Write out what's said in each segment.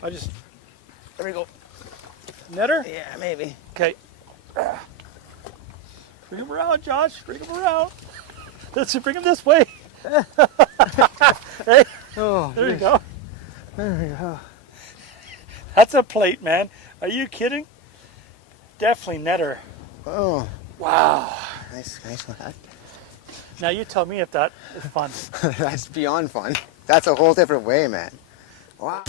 There we go. Netter? Yeah, maybe. Okay. Bring him around, Josh. Bring him around. Let's bring him this way. Hey, Oh, there you go. there we go. That's a plate, man. Are you kidding? Definitely netter. Oh, Wow. nice one. Now you tell me if that is fun. That's beyond fun. That's a whole different way, man. Wow.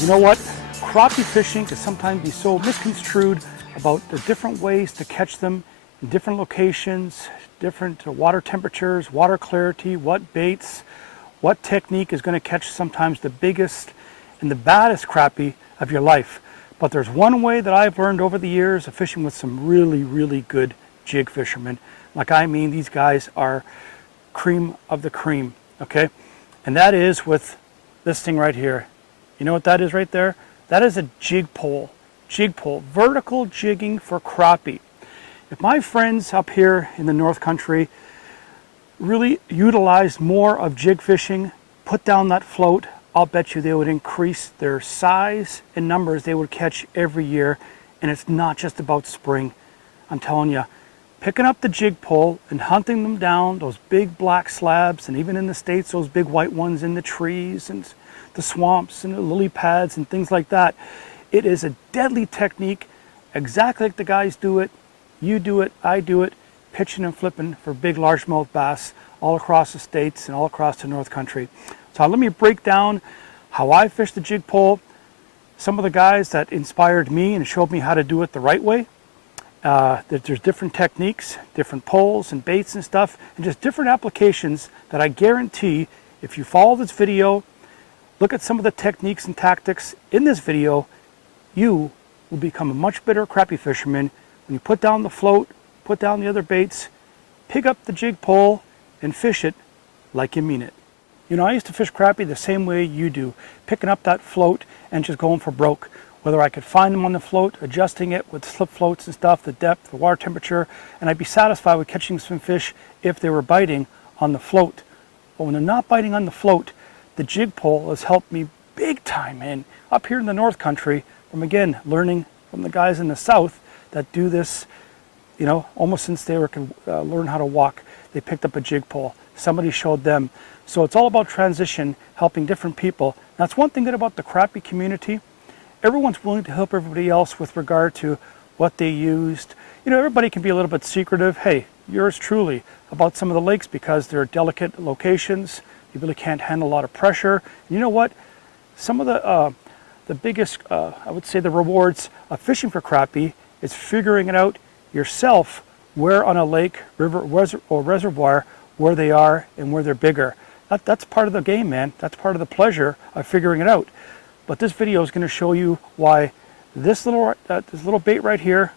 You know what? Crappie fishing can sometimes be so misconstrued about the different ways to catch them in different locations, different water temperatures, water clarity, what baits, what technique is going to catch sometimes the biggest and the baddest crappie of your life. But there's one way that I've learned over the years of fishing with some really, really good jig fishermen. Like, I mean, these guys are cream of the cream, okay? And that is with this thing right here. You know what that is right there? That is a jig pole. Jig pole, vertical jigging for crappie. If my friends up here in the North Country really utilized more of jig fishing, put down that float, I'll bet you they would increase their size and numbers they would catch every year. And it's not just about spring. I'm telling you, picking up the jig pole and hunting them down, those big black slabs, and even in the States, those big white ones in the trees and the swamps and the lily pads and things like that. It is a deadly technique, exactly like the guys do it. You do it, I do it, pitching and flipping for big largemouth bass all across the States and all across the North Country. So let me break down how I fish the jig pole, some of the guys that inspired me and showed me how to do it the right way. There's different techniques, different poles and baits and stuff, and just different applications that I guarantee if you follow this video, look at some of the techniques and tactics in this video, you will become a much better crappie fisherman when you put down the float, put down the other baits, pick up the jig pole, and fish it like you mean it. You know, I used to fish crappie the same way you do, picking up that float and just going for broke. Whether I could find them on the float, adjusting it with slip floats and stuff, the depth, the water temperature, and I'd be satisfied with catching some fish if they were biting on the float. But when they're not biting on the float, the jig pole has helped me big time. And up here in the North Country, from again, learning from the guys in the South that do this, you know, almost since they could learn how to walk, they picked up a jig pole. Somebody showed them. So it's all about transition, helping different people. That's one thing good about the crappie community. Everyone's willing to help everybody else with regard to what they used. You know, everybody can be a little bit secretive. Hey, yours truly, about some of the lakes because they're delicate locations. You really can't handle a lot of pressure. And you know what? Some of the biggest, I would say, the rewards of fishing for crappie is figuring it out yourself where on a lake, river, or reservoir where they are and where they're bigger. That's part of the game, man. That's part of the pleasure of figuring it out. But this video is going to show you why this little bait right here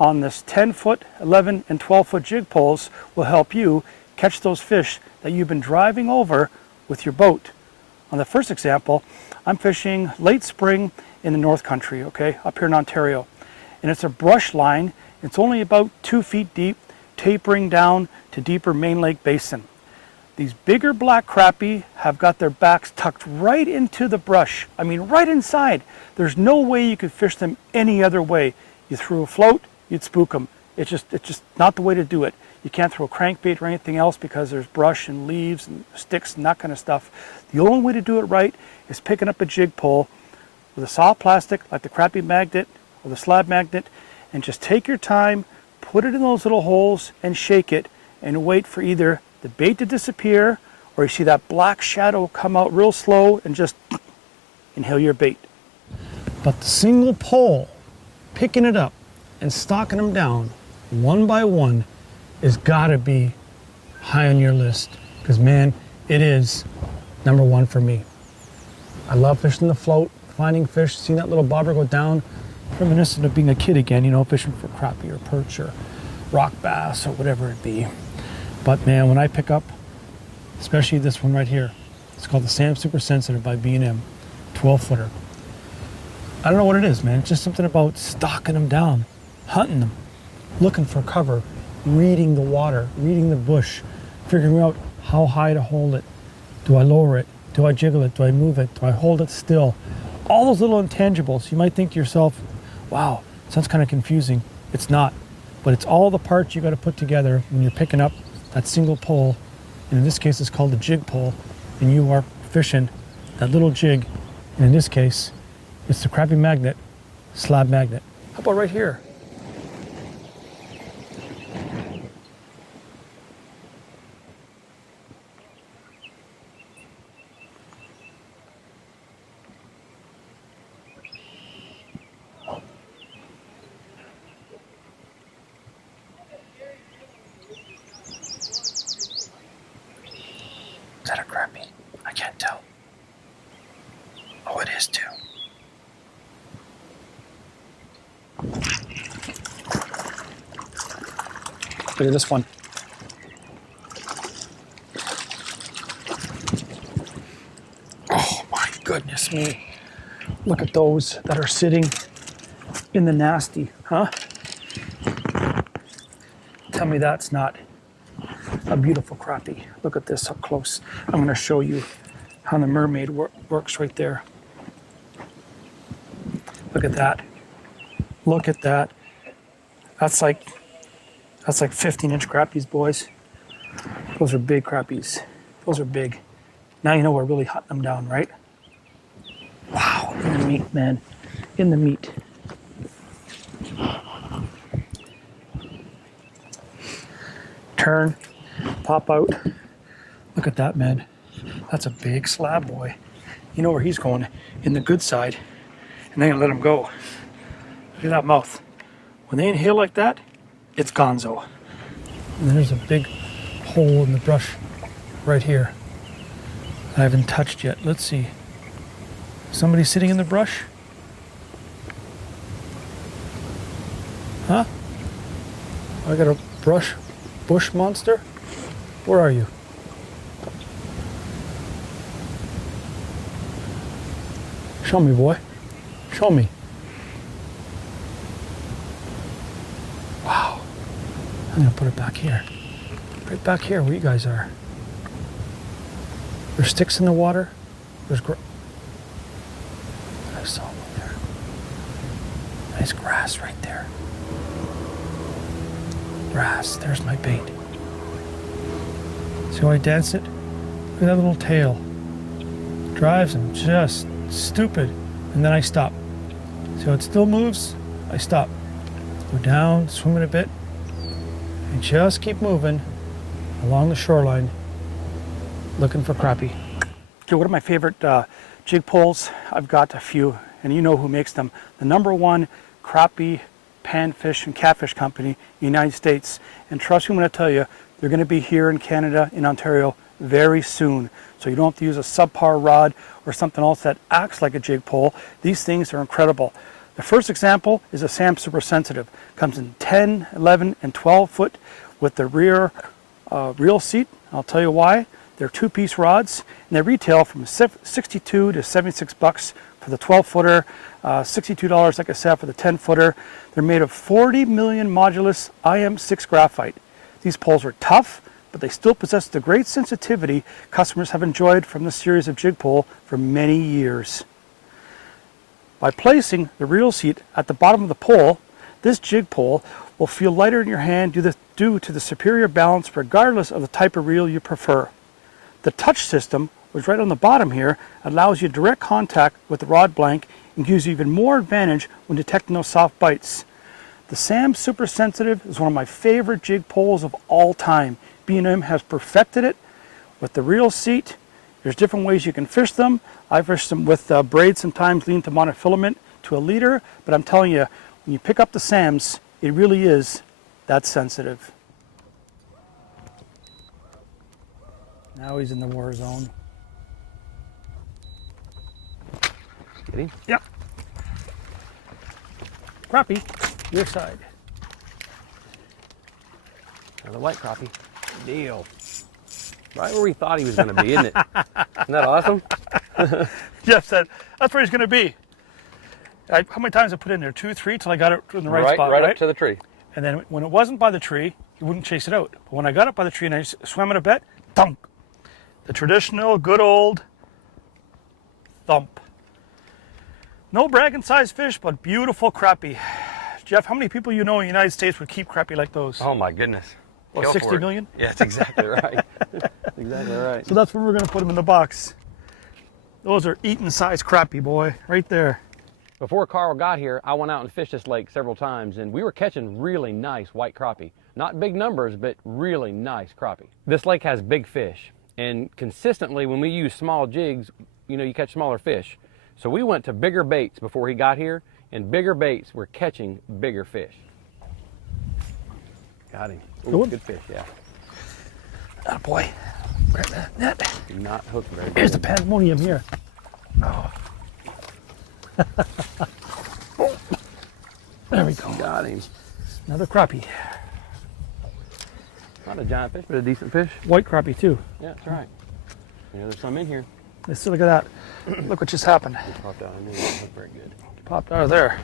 on this 10-foot, 11 and 12-foot jig poles will help you catch those fish that you've been driving over with your boat. On the first example, I'm fishing late spring in the North Country, okay, up here in Ontario. And it's a brush line, It's only about 2 feet deep, tapering down to deeper main lake basin. These bigger black crappie have got their backs tucked right into the brush. I mean, right inside. There's no way you could fish them any other way. You threw a float, you'd spook them. It's just not the way to do it. You can't throw a crankbait or anything else because there's brush and leaves and sticks and that kind of stuff. The only way to do it right is picking up a jig pole with a soft plastic like the crappie magnet or the slab magnet, and just take your time, put it in those little holes and shake it and wait for either the bait to disappear or you see that black shadow come out real slow and just inhale your bait. But the single pole, picking it up and stalking them down one by one, has got to be high on your list, because man, it is #1 for me. I love fishing the float, finding fish, seeing that little bobber go down, reminiscent of being a kid again, you know, fishing for crappie or perch or rock bass or whatever it be. But man, when I pick up, especially this one right here, it's called the Sam Super Sensitive by B&M, 12-footer. I don't know what it is, man. It's just something about stalking them down, hunting them, looking for cover, reading the water, reading the bush, figuring out how high to hold it. Do I lower it? Do I jiggle it? Do I move it? Do I hold it still? All those little intangibles. You might think to yourself, wow, sounds kind of confusing. It's not, but it's all the parts you got to put together when you're picking up that single pole, and in this case it's called a jig pole, and you are fishing that little jig, and in this case it's the crappie magnet, slab magnet. How about right here? Is that a crappie? I can't tell. Oh, it is too. Look at this one. Oh my goodness me. Look at those that are sitting in the nasty, huh? Tell me that's not a beautiful crappie. Look at this up close. I'm going to show you how the mermaid works right there. Look at that. Look at that. That's like 15-inch crappies, boys. Those are big crappies. Those are big. Now you know we're really hunting them down, right? Wow, in the meat, man. In the meat. Turn. Pop out. Look at that, man. That's a big slab boy. You know where he's going, in the good side. And then let him go. Look at that mouth. When they inhale like that, it's gonzo. And there's a big hole in the brush right here I haven't touched yet. Let's see. Somebody sitting in the brush? Huh? I got a bush monster? Where are you? Show me, boy. Show me. Wow. I'm gonna put it back here. Right back here where you guys are. There's sticks in the water. There's I saw one there. Nice grass right there. Grass. There's my bait. See how I dance it? Look at that little tail. Drives him just stupid. And then I stop. See how it still moves? I stop. Go down, swim it a bit, and just keep moving along the shoreline, looking for crappie. Okay, one of my favorite jig poles, I've got a few, and you know who makes them. The #1 crappie, panfish, and catfish company in the United States. And trust me when I tell you, they're going to be here in Canada, in Ontario, very soon. So you don't have to use a subpar rod or something else that acts like a jig pole. These things are incredible. The first example is a Sam Super Sensitive. Comes in 10, 11, and 12 foot with the rear reel seat. I'll tell you why. They're 2-piece rods, and they retail from $62 to $76 for the 12-footer, $62, like I said, for the 10-footer. They're made of 40 million modulus IM6 graphite. These poles are tough, but they still possess the great sensitivity customers have enjoyed from the series of jig pole for many years. By placing the reel seat at the bottom of the pole, this jig pole will feel lighter in your hand due to the superior balance regardless of the type of reel you prefer. The touch system, which is right on the bottom here, allows you direct contact with the rod blank and gives you even more advantage when detecting those soft bites. The Sam Super Sensitive is one of my favorite jig poles of all time. B&M has perfected it with the reel seat. There's different ways you can fish them. I fish them with braid sometimes, lean to monofilament to a leader, but I'm telling you, when you pick up the Sams, it really is that sensitive. Now he's in the war zone. Get him? Yep. Crappie, your side. Another white crappie. Deal. Right where we thought he was going to be, isn't it? Isn't that awesome? Jeff said, that's where he's going to be. How many times I put in there? 2, 3 till I got it in the right spot, right? Right up to the tree. And then when it wasn't by the tree, he wouldn't chase it out. But when I got it by the tree and I swam it a bit, thump. The traditional, good old thump. No bragging size fish, but beautiful crappie. Jeff, how many people you know in the United States would keep crappie like those? Oh my goodness. What, 60 million? Yeah, that's exactly right. Exactly right. So that's where we're going to put them in the box. Those are eating size crappie, boy, right there. Before Karl got here, I went out and fished this lake several times, and we were catching really nice white crappie. Not big numbers, but really nice crappie. This lake has big fish, and consistently when we use small jigs, you know, you catch smaller fish. So we went to bigger baits before he got here, and bigger baits were catching bigger fish. Got him. Ooh, good fish, yeah. Oh boy, grab that net. Not hooked very good. Here's the pandemonium here. Oh. Oh. There we go. Got him. Another crappie. Not a giant fish, but a decent fish. White crappie too. Yeah, that's right. You know, there's some in here. Let's see, look at that. Look what just happened. It popped out. I knew it looked very good. Popped out of there.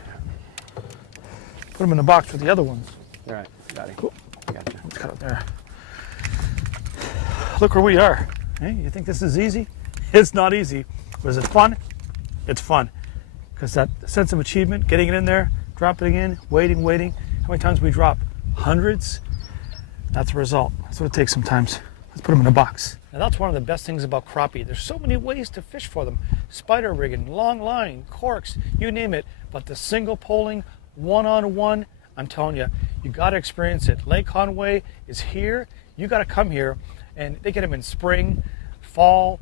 Put them in the box with the other ones. All right, got him. Cool. Gotcha. Let's cut it there. Look where we are. Hey, you think this is easy? It's not easy. But is it fun? It's fun. Because that sense of achievement, getting it in there, dropping it in, waiting. How many times we drop? Hundreds? That's the result. That's what it takes sometimes. Let's put them in a box. Now that's one of the best things about crappie. There's so many ways to fish for them. Spider rigging, long line, corks, you name it. But the single poling, one-on-one, I'm telling you, you got to experience it. Lake Conway is here. You got to come here, and they get them in spring, fall,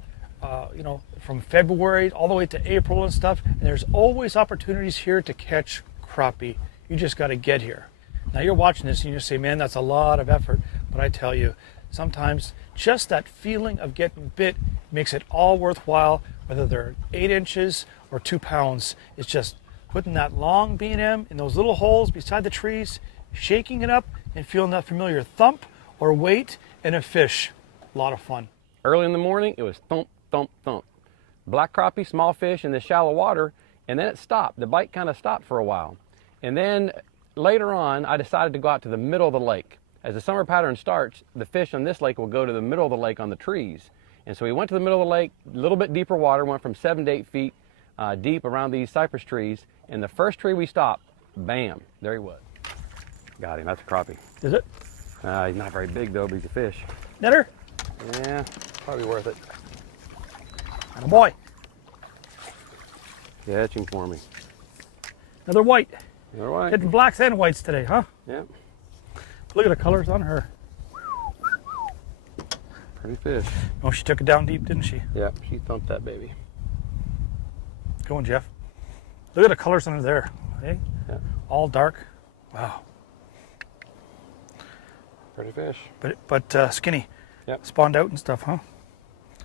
you know, from February all the way to April and stuff. And there's always opportunities here to catch crappie. You just got to get here. Now you're watching this and you just say, man, that's a lot of effort. But I tell you, sometimes just that feeling of getting bit makes it all worthwhile, whether they're 8 inches or 2 pounds. It's just putting that long B&M in those little holes beside the trees, shaking it up and feeling that familiar thump or weight in a fish. A lot of fun. Early in the morning, it was thump, thump, thump. Black crappie, small fish in the shallow water, and then it stopped. The bite kind of stopped for a while. And then later on, I decided to go out to the middle of the lake. As the summer pattern starts, the fish on this lake will go to the middle of the lake on the trees. And so we went to the middle of the lake, a little bit deeper water, went from 7 to 8 feet deep around these cypress trees. And the first tree we stopped, bam, there he was. Got him, that's a crappie. Is it? He's not very big though, but he's a fish. Netter? Yeah, probably worth it. And a boy. Catch him for me. Another white. All right. Hitting blacks and whites today, huh? Yeah. Look at the colors on her. Pretty fish. Oh, she took it down deep, didn't she? Yeah, she thumped that baby. Go on, Jeff. Look at the colors under there. Hey? Yeah. All dark. Wow. Pretty fish. But skinny. Yep. Spawned out and stuff, huh?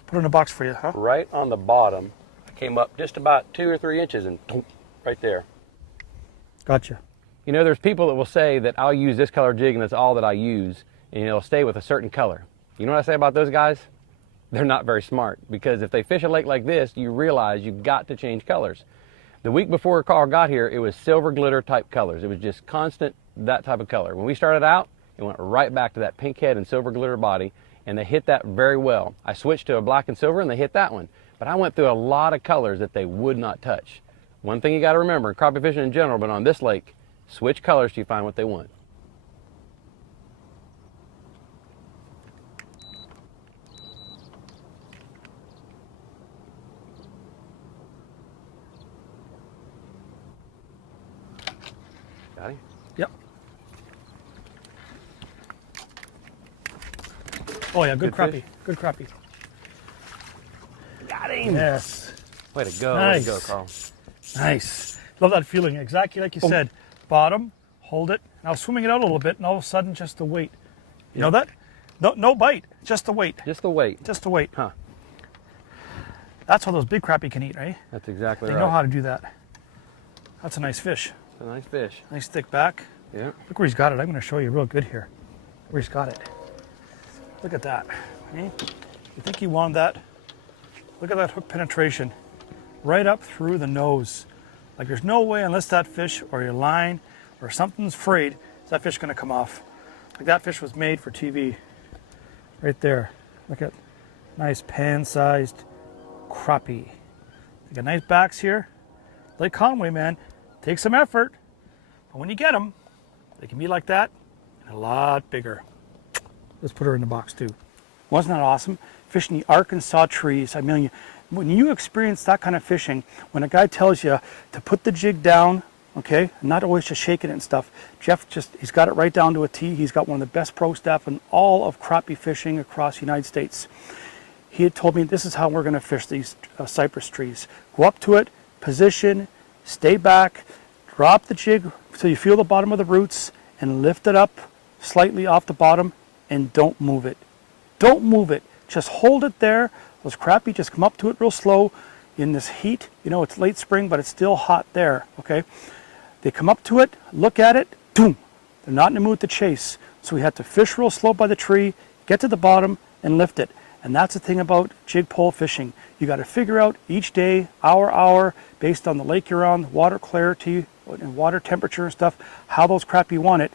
Put it in a box for you, huh? Right on the bottom, I came up just about 2 or 3 inches and right there. Gotcha. You know, there's people that will say that I'll use this color jig and that's all that I use, and it'll stay with a certain color. You know what I say about those guys? They're not very smart, because if they fish a lake like this, you realize you've got to change colors. The week before Karl got here, it was silver glitter type colors. It was just constant, that type of color. When we started out, it went right back to that pink head and silver glitter body, and they hit that very well. I switched to a black and silver and they hit that one. But I went through a lot of colors that they would not touch. One thing you got to remember, crappie fishing in general, but on this lake, switch colors till you find what they want. Got him? Yep. Oh yeah, good crappie. fish? Good crappie. Got him! Yes. Way to go, Nice. way to go, Karl. Nice. Love that feeling. Exactly like you said. Bottom, hold it. And I was swimming it out a little bit, and all of a sudden, just the weight. You know that? No bite. Just the weight. Just the weight. Just the weight. Huh. That's how those big crappie can eat, right? That's exactly They right. know how to do that. That's a nice fish. It's a nice fish. Nice thick back. Yeah. Look where he's got it. I'm going to show you real good here. Where he's got it. Look at that. Okay? You think he wanted that? Look at that hook penetration. Right up through the nose. Like there's no way, unless that fish or your line or something's frayed, is that fish going to come off. Like that fish was made for TV. Right there. Look at nice pan-sized crappie. They got nice backs here. Lake Conway, man, takes some effort. But when you get them, they can be like that and a lot bigger. Let's put her in the box too. Wasn't that awesome? Fishing the Arkansas trees. I mean, when you experience that kind of fishing, when a guy tells you to put the jig down, okay, and not always just shaking it and stuff, Jeff he's got it right down to a T. He's got one of the best pro staff in all of crappie fishing across the United States. He had told me this is how we're going to fish these cypress trees. Go up to it, position, stay back, drop the jig so you feel the bottom of the roots, and lift it up slightly off the bottom, and don't move it. Don't move it. Just hold it there. Those crappie just come up to it real slow in this heat. You know, it's late spring, but it's still hot there, okay? They come up to it, look at it, boom. They're not in the mood to chase. So we have to fish real slow by the tree, get to the bottom, and lift it. And that's the thing about jig pole fishing. You got to figure out each day, hour, based on the lake you're on, water clarity, and water temperature and stuff, how those crappie want it,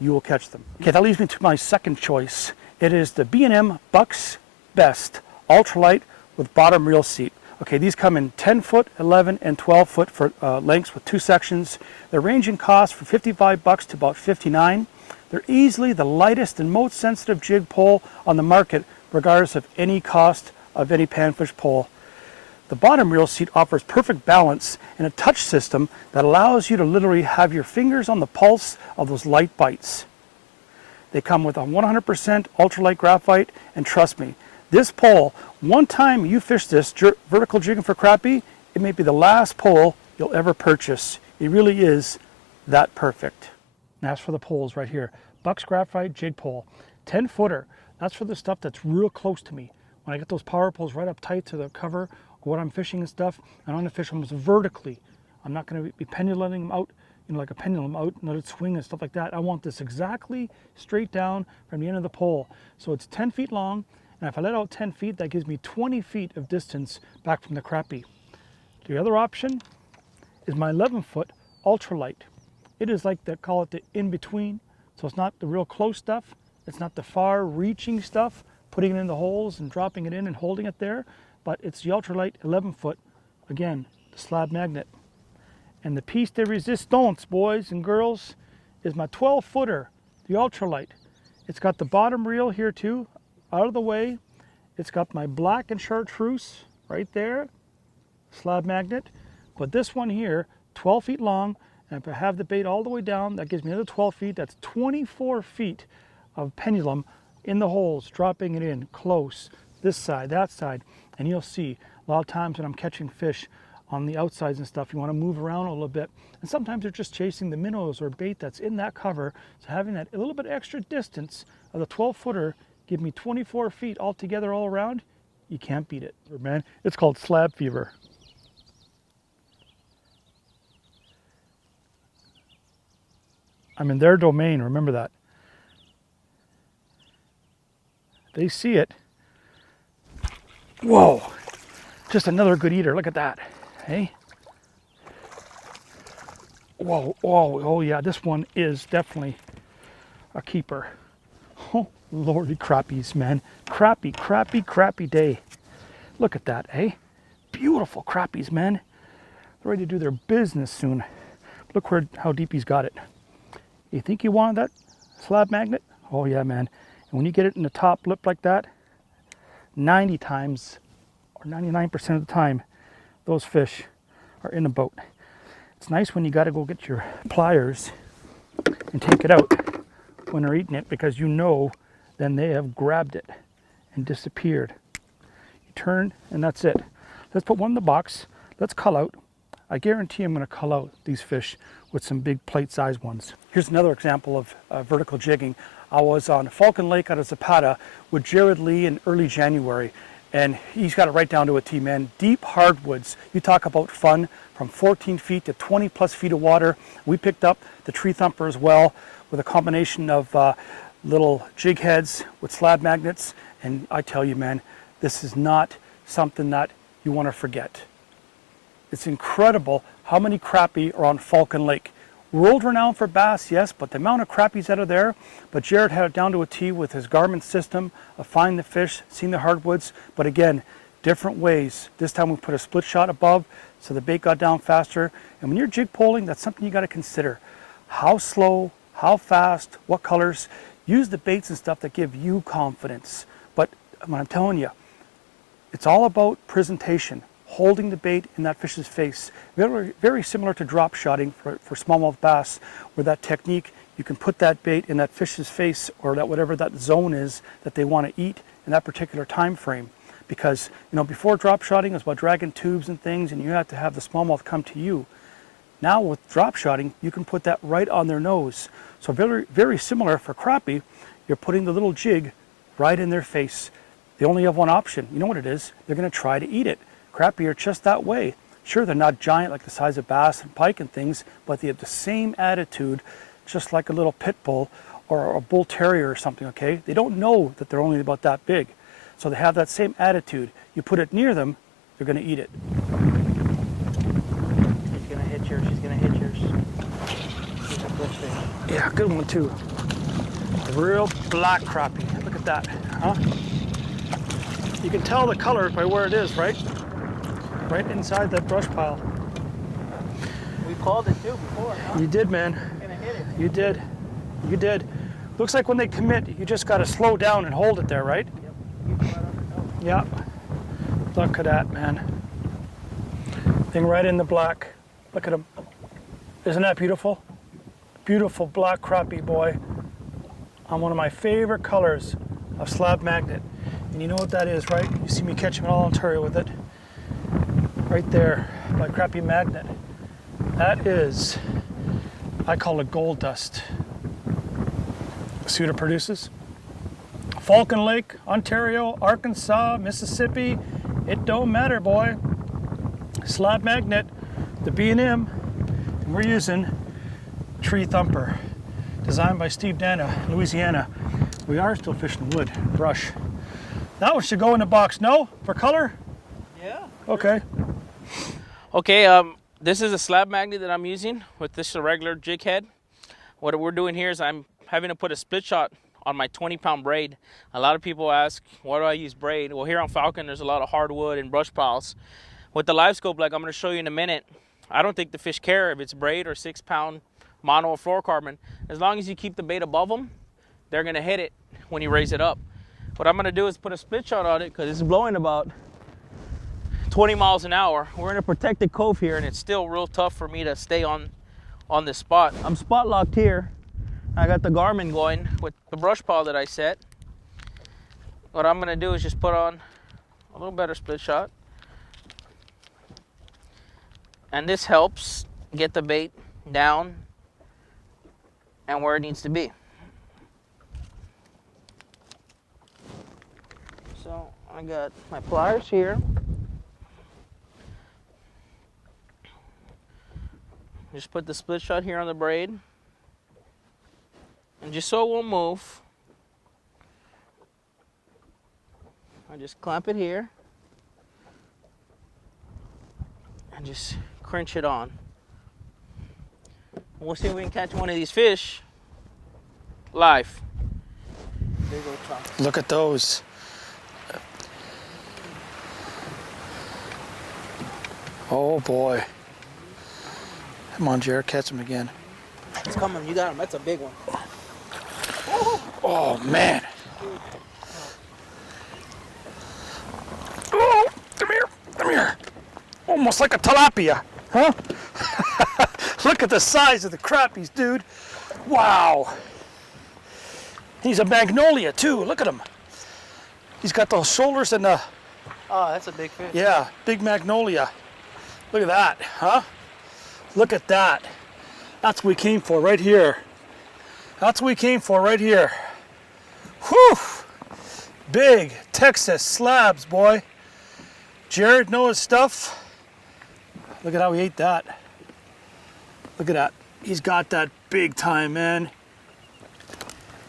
you will catch them. Okay, that leads me to my second choice. It is the B&M Bucks Best Ultralight with bottom reel seat. Okay, these come in 10 foot, 11, and 12 foot for lengths with two sections. They're ranging cost from $55 to about $59. They're easily the lightest and most sensitive jig pole on the market, regardless of any cost of any panfish pole. The bottom reel seat offers perfect balance and a touch system that allows you to literally have your fingers on the pulse of those light bites. They come with a 100% ultralight graphite, and trust me, this pole, one time you fish this vertical jigging for crappie, it may be the last pole you'll ever purchase. It really is that perfect. And as for the poles right here, Bucks Graphite Jig Pole, 10 footer. That's for the stuff that's real close to me. When I get those power poles right up tight to the cover of what I'm fishing and stuff, I want to fish them vertically. I'm not going to be pendulating them out, you know, like a pendulum out and let it swing and stuff like that. I want this exactly straight down from the end of the pole. So it's 10 feet long, and if I let out 10 feet, that gives me 20 feet of distance back from the crappie. The other option is my 11-foot ultralight. It is like they call it the in-between, so it's not the real close stuff. It's not the far-reaching stuff, putting it in the holes and dropping it in and holding it there, but it's the ultralight 11-foot, again, the slab magnet. And the piece de resistance, boys and girls, is my 12-footer, the ultralight. It's got the bottom reel here too, out of the way. It's got my black and chartreuse right there, slab magnet. But this one here, 12 feet long, and if I have the bait all the way down, that gives me another 12 feet. That's 24 feet of pendulum in the holes, dropping it in close, this side, that side. And you'll see a lot of times when I'm catching fish on the outsides and stuff, you want to move around a little bit. And sometimes they're just chasing the minnows or bait that's in that cover. So having that a little bit extra distance of the 12-footer give me 24 feet altogether all around. You can't beat it, man. It's called slab fever. I'm in their domain, remember that. They see it. Whoa, just another good eater, look at that, hey? Whoa, oh yeah, this one is definitely a keeper. Oh, lordy crappies, man. Crappie day. Look at that, eh? Beautiful crappies, man. They're ready to do their business soon. Look how deep he's got it. You think you wanted that slab magnet? Oh yeah, man. And when you get it in the top lip like that, 90 times or 99% of the time, those fish are in the boat. It's nice when you got to go get your pliers and take it out when they're eating it, because you know then they have grabbed it and disappeared. You turn and that's it. Let's put one in the box. Let's cull out. I guarantee I'm going to cull out these fish with some big plate-sized ones. Here's another example of vertical jigging. I was on Falcon Lake out of Zapata with Jared Lee in early January, and he's got it right down to a T, man. Deep hardwoods. You talk about fun, from 14 feet to 20 plus feet of water. We picked up the tree thumper as well with a combination of little jig heads with slab magnets, and I tell you, man, this is not something that you want to forget. It's incredible how many crappie are on Falcon Lake. World renowned for bass, yes, but the amount of crappies out of there. But Jared had it down to a T with his Garmin system of finding the fish, seeing the hardwoods. But again, different ways. This time we put a split shot above so the bait got down faster. And when you're jig poling, that's something you got to consider. How slow, how fast, what colors. Use the baits and stuff that give you confidence. But what I'm telling you, it's all about presentation. Holding the bait in that fish's face. Very, very similar to drop shotting for smallmouth bass, where that technique, you can put that bait in that fish's face, or that whatever that zone is that they want to eat in that particular time frame. Because, you know, before drop shotting it was about dragging tubes and things, and you have to have the smallmouth come to you. Now with drop shotting, you can put that right on their nose. So very, very similar for crappie. You're putting the little jig right in their face. They only have one option. You know what it is? They're going to try to eat it. Crappie are just that way. Sure, they're not giant like the size of bass and pike and things, but they have the same attitude, just like a little pit bull or a bull terrier or something, okay? They don't know that they're only about that big. So they have that same attitude. You put it near them, they're going to eat it. She's going to hit yours. She's going to hit yours. She's a good fish. Yeah, good one too. A real black crappie. Look at that, huh? You can tell the color by where it is, right? Right inside that brush pile. We called it too before, huh? You did, man. Gonna hit it. You did. You did. Looks like when they commit, you just got to slow down and hold it there, right? Yep. Keep it right on the nose. Yeah. Look at that, man. Thing right in the black. Look at him. Isn't that beautiful? Beautiful black crappie, boy. On one of my favorite colors of slab magnet. And you know what that is, right? You see me catching all Ontario with it. Right there, my crappie magnet. That is, I call it gold dust. See what it produces? Falcon Lake, Ontario, Arkansas, Mississippi, it don't matter, boy. Slab magnet, the B&M, and we're using Tree Thumper, designed by Steve Dana, Louisiana. We are still fishing wood, brush. That one should go in the box, no? For color? Yeah. Okay. Okay, this is a slab magnet that I'm using with this regular jig head. What we're doing here is I'm having to put a split shot on my 20-pound braid. A lot of people ask, why do I use braid? Well, here on Falcon, there's a lot of hardwood and brush piles. With the live scope, like I'm going to show you in a minute, I don't think the fish care if it's braid or 6-pound mono or fluorocarbon. As long as you keep the bait above them, they're going to hit it when you raise it up. What I'm going to do is put a split shot on it because it's blowing about 20 miles an hour. We're in a protected cove here, and it's still real tough for me to stay on this spot. I'm spot locked here. I got the Garmin going with the brush pile that I set. What I'm going to do is just put on a little better split shot. And this helps get the bait down and where it needs to be. So I got my pliers here. Just put the split shot here on the braid. And just so it won't move, I just clamp it here and just cringe it on. We'll see if we can catch one of these fish live. There you go, Tom. Look at those. Oh boy. Come on, Jared, catch him again. It's coming. You got him. That's a big one. Oh man. Oh, come here, come here. Almost like a tilapia, huh? Look at the size of the crappies, dude. Wow. He's a magnolia too. Look at him. He's got those shoulders and the, Oh, that's a big fish. yeah, big magnolia. Look at that, huh? Look at that. That's what we came for right here. That's what we came for right here. Whew! Big Texas slabs, boy. Jared knows his stuff. Look at how he ate that. Look at that. He's got that big time, man.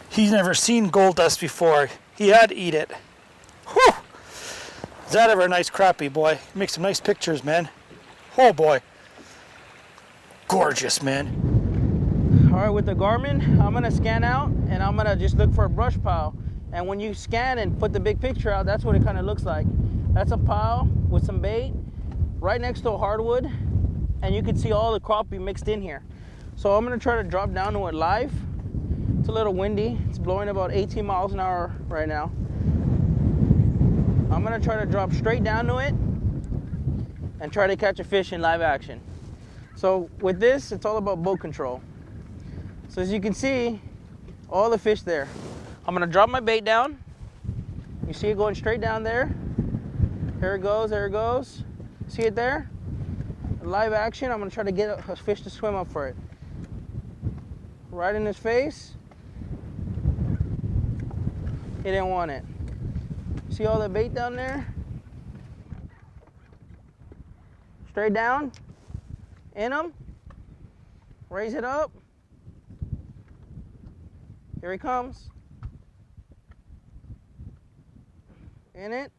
He's never seen gold dust before. He had to eat it. Whew! Is that ever a nice crappie, boy? Make some nice pictures, man. Oh boy. Gorgeous, man. All right, with the Garmin, I'm gonna scan out and I'm gonna just look for a brush pile. And when you scan and put the big picture out, that's what it kind of looks like. That's a pile with some bait right next to a hardwood, and you can see all the crappie mixed in here. So I'm gonna try to drop down to it live. It's a little windy. It's blowing about 18 miles an hour right now. I'm gonna try to drop straight down to it and try to catch a fish in live action. So with this, it's all about boat control. So as you can see, all the fish there. I'm gonna drop my bait down. You see it going straight down there. There it goes, there it goes. See it there? Live action, I'm gonna try to get a fish to swim up for it. Right in his face. He didn't want it. See all the bait down there? Straight down, in him, raise it up. Here he comes. In it.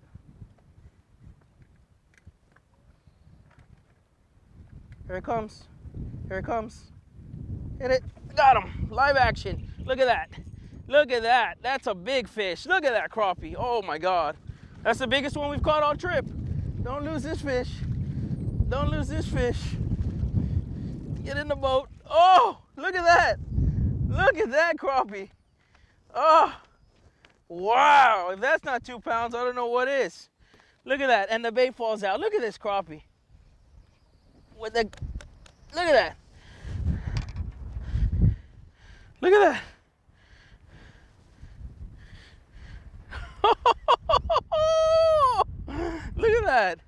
Here it comes. Here it comes. Hit it. Got him. Live action. Look at that. Look at that. That's a big fish. Look at that crappie. Oh my God. That's the biggest one we've caught all trip. Don't lose this fish. Don't lose this fish. Get in the boat. Oh, look at that. Look at that crappie. Oh, wow. If that's not 2 pounds, I don't know what is. Look at that. And the bait falls out. Look at this crappie. With the, look at that. Look at that. Look at that.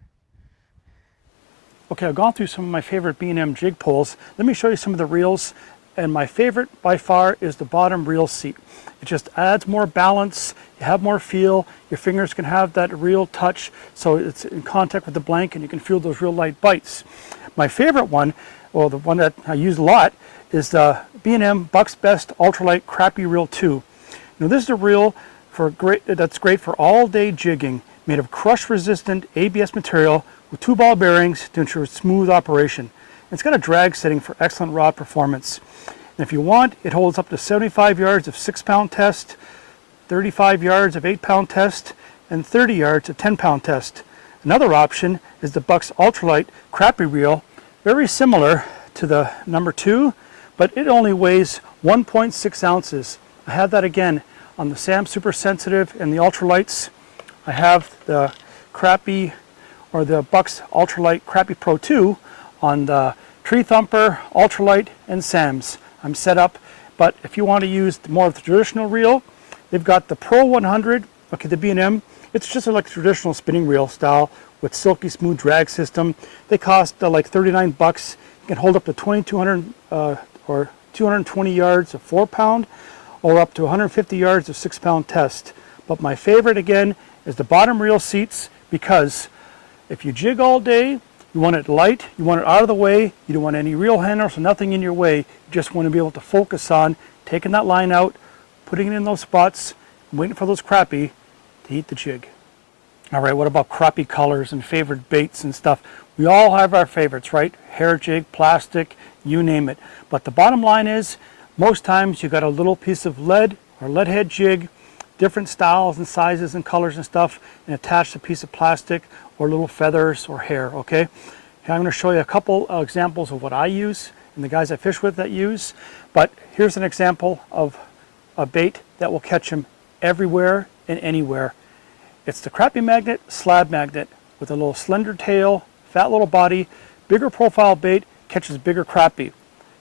Okay, I've gone through some of my favorite B&M jig poles. Let me show you some of the reels. And my favorite by far is the bottom reel seat. It just adds more balance, you have more feel, your fingers can have that reel touch, so it's in contact with the blank and you can feel those real light bites. My favorite one, well the one that I use a lot, is the B&M Buck's Best Ultralight Crappie Reel 2. Now this is a reel that's great for all day jigging, made of crush resistant ABS material with 2 ball bearings to ensure smooth operation. It's got a drag setting for excellent rod performance. And if you want, it holds up to 75 yards of 6-pound test, 35 yards of 8-pound test, and 30 yards of 10-pound test. Another option is the Buck's Ultralight Crappie Reel, very similar to the number 2, but it only weighs 1.6 ounces. I have that again on the Sam Super Sensitive and the Ultralights. I have the Crappie, or the Buck's Ultralight Crappie Pro 2 on the Tree Thumper, Ultralight, and Sam's. I'm set up, but if you want to use more of the traditional reel, they've got the Pro 100, okay, the B&M. It's just like a traditional spinning reel style with silky smooth drag system. They cost like $39. You can hold up to 2,200 or 220 yards of 4-pound, or up to 150 yards of 6-pound test. But my favorite again is the bottom reel seats, because if you jig all day, you want it light, you want it out of the way, you don't want any reel handles or nothing in your way. You just want to be able to focus on taking that line out, putting it in those spots, and waiting for those crappie to eat the jig. All right, what about crappie colors and favorite baits and stuff? We all have our favorites, right? Hair jig, plastic, you name it. But the bottom line is, most times you got a little piece of lead or lead head jig, different styles and sizes and colors and stuff, and attached a piece of plastic or little feathers or hair, okay? And I'm going to show you a couple examples of what I use and the guys I fish with that use. But here's an example of a bait that will catch them everywhere and anywhere. It's the crappie magnet, slab magnet, with a little slender tail, fat little body, bigger profile bait, catches bigger crappie.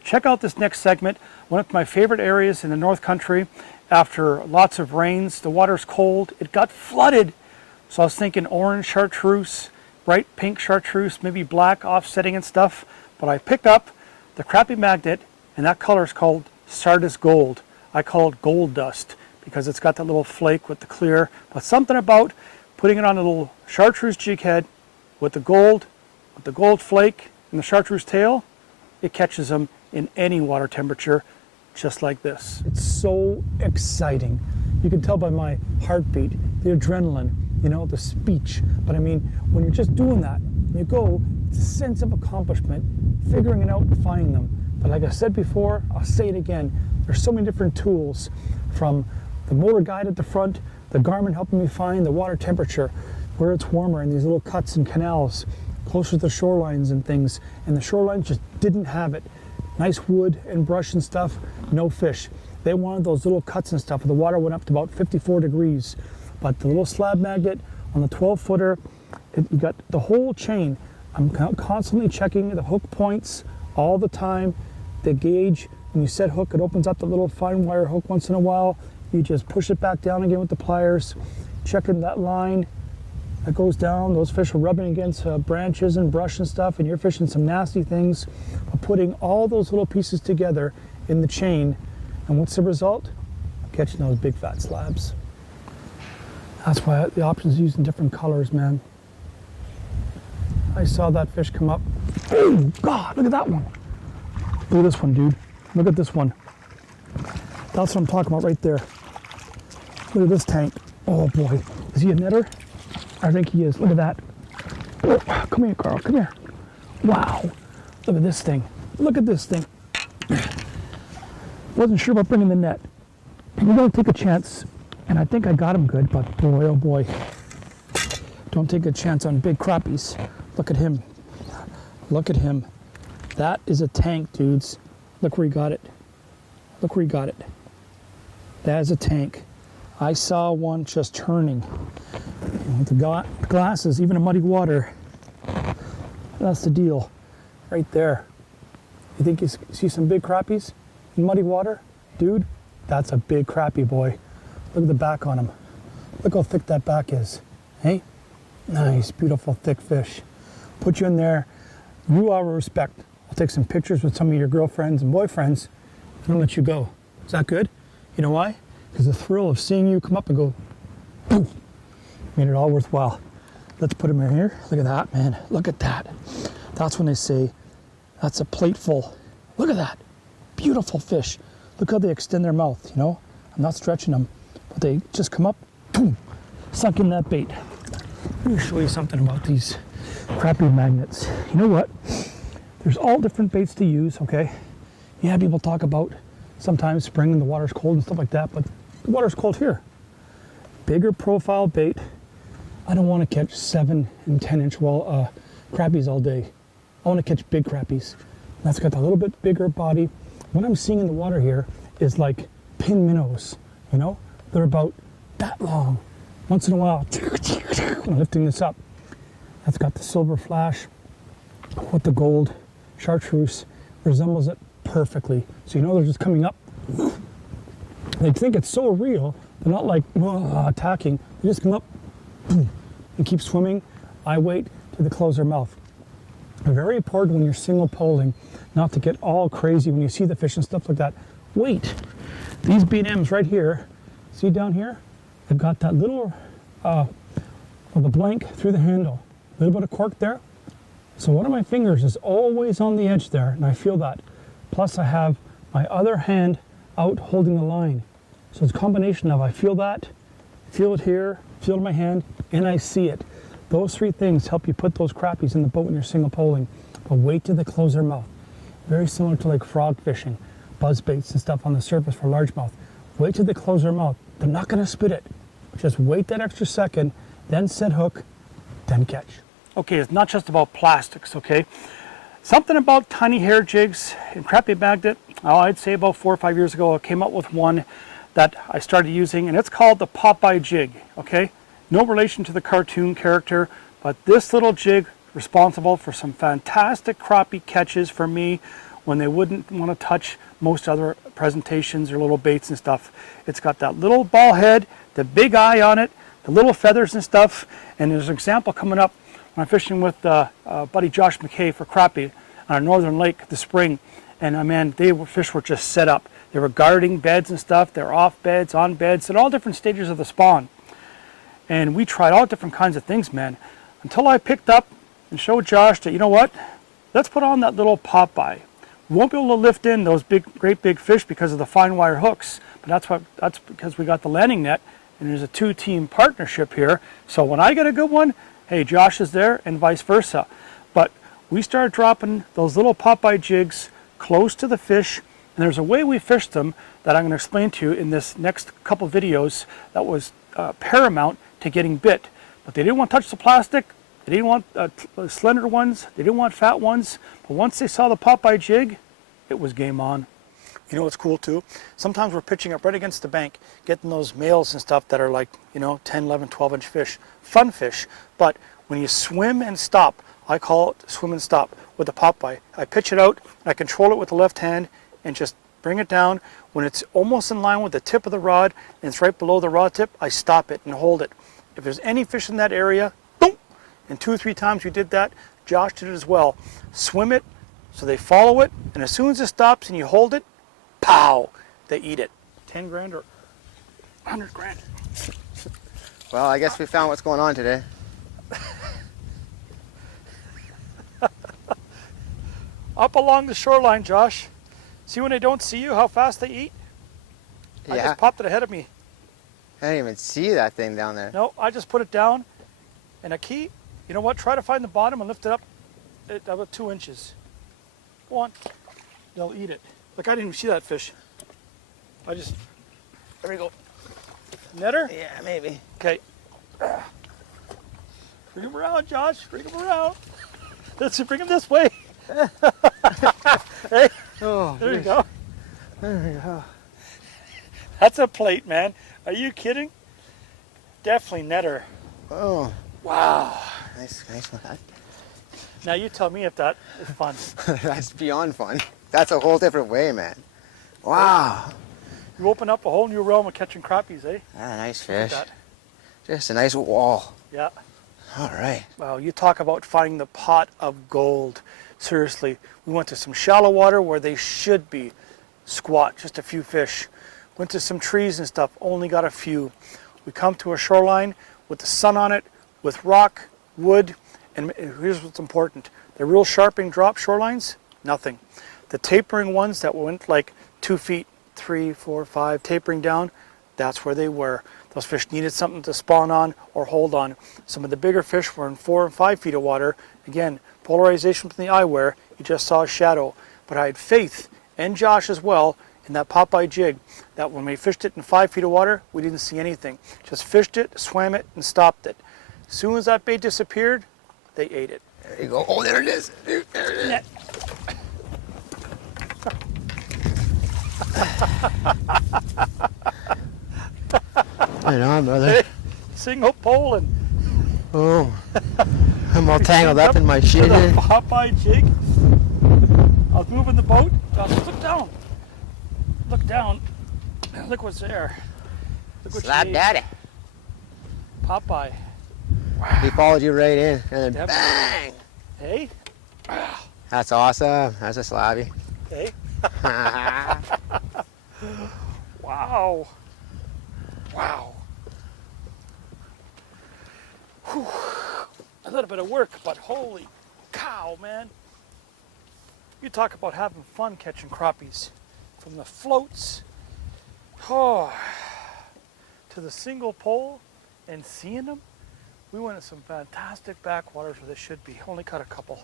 Check out this next segment. One of my favorite areas in the North Country. After lots of rains, the water's cold, it got flooded. So I was thinking orange chartreuse, bright pink chartreuse, maybe black offsetting and stuff. But I picked up the crappie magnet, and that color is called Sardis Gold. I call it gold dust because it's got that little flake with the clear. But something about putting it on a little chartreuse jig head with the gold flake and the chartreuse tail, it catches them in any water temperature, just like this. It's so exciting. You can tell by my heartbeat, the adrenaline, you know, the speech. But I mean, when you're just doing that, you go, it's a sense of accomplishment, figuring it out and finding them. But like I said before, I'll say it again, there's so many different tools, from the motor guide at the front, the Garmin helping me find the water temperature, where it's warmer in these little cuts and canals, closer to the shorelines and things. And the shorelines just didn't have it. Nice wood and brush and stuff, no fish. They wanted those little cuts and stuff. The water went up to about 54 degrees. But the little slab magnet on the 12-footer, you got the whole chain. I'm constantly checking the hook points all the time. The gauge, when you set hook, it opens up the little fine wire hook once in a while. You just push it back down again with the pliers. Checking that line that goes down. Those fish are rubbing against branches and brush and stuff, and you're fishing some nasty things. But putting all those little pieces together in the chain, and what's the result? Catching those big fat slabs. That's why the option's using different colors, man. I saw that fish come up. Oh God, look at that one. Look at this one, dude. Look at this one. That's what I'm talking about right there. Look at this tank. Oh boy, is he a netter? I think he is. Look at that. Oh, come here, Carl, come here. Wow, look at this thing. Look at this thing. Wasn't sure about bringing the net. We're gonna take a chance, and I think I got him good, but boy, oh boy. Don't take a chance on big crappies. Look at him. Look at him. That is a tank, dudes. Look where he got it. Look where he got it. That is a tank. I saw one just turning. With the glasses, even in muddy water. That's the deal. Right there. You think you see some big crappies in muddy water? Dude, that's a big crappie, boy. Look at the back on him. Look how thick that back is. Hey? Nice, beautiful, thick fish. Put you in there. You are respect. I'll take some pictures with some of your girlfriends and boyfriends, and I'll let you go. Is that good? You know why? Because the thrill of seeing you come up and go, boom, made it all worthwhile. Let's put them in here. Look at that, man. Look at that. That's when they say, that's a plate full. Look at that. Beautiful fish. Look how they extend their mouth, you know? I'm not stretching them, but they just come up, boom, sunk in that bait. Let me show you something about these crappie magnets. You know what? There's all different baits to use, okay? Yeah, people talk about sometimes spring and the water's cold and stuff like that, but the water's cold here. Bigger profile bait. I don't want to catch 7 and 10 inch crappies all day. I want to catch big crappies. That's got a little bit bigger body. What I'm seeing in the water here is like pin minnows, you know? They're about that long. Once in a while, I'm lifting this up. That's got the silver flash with the gold chartreuse, resembles it perfectly. So you know they're just coming up. They think it's so real, they're not like attacking. They just come up and keep swimming. I wait till they close their mouth. Very important when you're single poling, not to get all crazy when you see the fish and stuff like that. Wait, these B&Ms right here, see down here? They've got that little, the blank through the handle. A little bit of cork there. So one of my fingers is always on the edge there, and I feel that. Plus I have my other hand out holding the line. So it's a combination of I feel that, feel it here, feel it in my hand, and I see it. Those three things help you put those crappies in the boat when you're single poling. But wait till they close their mouth. Very similar to like frog fishing, buzz baits and stuff on the surface for largemouth. Wait till they close their mouth. They're not going to spit it. Just wait that extra second, then set hook, then catch. Okay, it's not just about plastics, okay? Something about tiny hair jigs and crappie magnet. Oh, I'd say about 4 or 5 years ago, I came up with one that I started using, and it's called the Popeye jig, okay? No relation to the cartoon character, but this little jig responsible for some fantastic crappie catches for me when they wouldn't want to touch most other presentations or little baits and stuff. It's got that little ball head, the big eye on it, the little feathers and stuff, and there's an example coming up when I'm fishing with buddy Josh McKay for crappie on a northern lake this spring, and man, fish were just set up. They were guarding beds and stuff. They're off beds, on beds, at all different stages of the spawn. And we tried all different kinds of things, man, until I picked up and showed Josh that, you know what, let's put on that little Popeye. We won't be able to lift in those great big fish because of the fine wire hooks, but that's because we got the landing net, and there's a two-team partnership here. So when I get a good one, hey, Josh is there, and vice versa. But we started dropping those little Popeye jigs close to the fish, and there's a way we fished them that I'm going to explain to you in this next couple videos that was paramount to getting bit. But they didn't want to touch the plastic. They didn't want slender ones. They didn't want fat ones. But once they saw the Popeye jig, it was game on. You know what's cool too? Sometimes we're pitching up right against the bank, getting those males and stuff that are like, 10, 11, 12-inch fish. Fun fish. But when you swim and stop, I call it swim and stop with the Popeye. I pitch it out, I control it with the left hand, and just bring it down. When it's almost in line with the tip of the rod, and it's right below the rod tip, I stop it and hold it. If there's any fish in that area, boom! And 2 or 3 times we did that. Josh did it as well. Swim it, so they follow it, and as soon as it stops and you hold it, pow! They eat it. 10 grand or 100 grand. Well, I guess we found what's going on today. Up along the shoreline, Josh. See when they don't see you, how fast they eat? Yeah. I just popped it ahead of me. I didn't even see that thing down there. No, I just put it down. And a key, you know what? Try to find the bottom and lift it up at about 2 inches. Go on. They'll eat it. Look, I didn't even see that fish. There we go. Netter? Yeah, maybe. Okay. Bring him around, Josh. Bring him around. Let's bring him this way. Hey, Oh, there you geez. go. There we go. That's a plate, man. Are you kidding? Definitely netter. Oh, Wow. nice one. Now you tell me if that is fun. That's beyond fun. That's a whole different way, man. Wow. You open up a whole new realm of catching crappies, eh? Ah, nice Look at fish. that. Just a nice wall. Yeah. All right. Wow, you talk about finding the pot of gold. Seriously, we went to some shallow water where they should be squat, just a few fish. Went to some trees and stuff, only got a few. We come to a shoreline with the sun on it, with rock, wood, and here's what's important. The real sharping drop shorelines, nothing. The tapering ones that went like 2 feet, 3, 4, 5, tapering down, that's where they were. Those fish needed something to spawn on or hold on. Some of the bigger fish were in 4 and 5 feet of water. Again, polarization from the eyewear, you just saw a shadow. But I had faith, and Josh as well, in that Popeye jig, that when we fished it in 5 feet of water, we didn't see anything. Just fished it, swam it, and stopped it. As soon as that bait disappeared, they ate it. There you go. Oh, there it is. There it is. Net. Right on, brother. Single pole and Oh, I'm all tangled up in my shit with a here. Popeye jig. I was moving the boat. Josh, look down. Look down. Look what's there. Look what Slap you ate. daddy. Popeye. He followed you right in, and then Yep. bang. Hey? That's awesome. That's a slabby. Hey? Wow. Wow. Whew. A little bit of work, but holy cow, man. You talk about having fun catching crappies. From the floats, to to the single pole and seeing them, we went in some fantastic backwaters where they should be. Only caught a couple.